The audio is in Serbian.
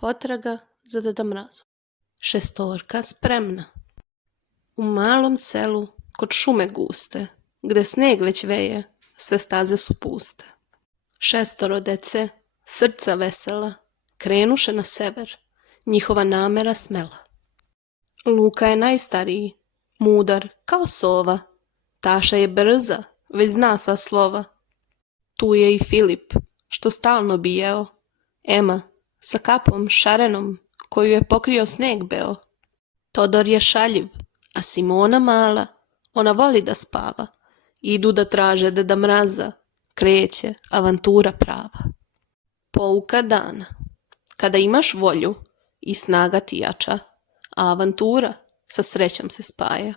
Potraga za Deda Mrazom. Šestorka spremna. U malom selu, kod šume guste, gde sneg već veje, sve staze su puste. Šestoro dece, srca vesela, krenuše na sever, njihova namera smela. Luka je najstariji, mudar kao sova, Taša je brza, već zna sva slova. Tu je i Filip, što stalno bi jeo, Ema, sa kapom šarenom, koju je pokrio sneg beo. Todor je šaljiv, a Simona mala, ona voli da spava. Idu da traže Deda Mraza, kreće avantura prava. Pouka dana. Kada imaš volju i snaga ti jača, a avantura sa srećom se spaja.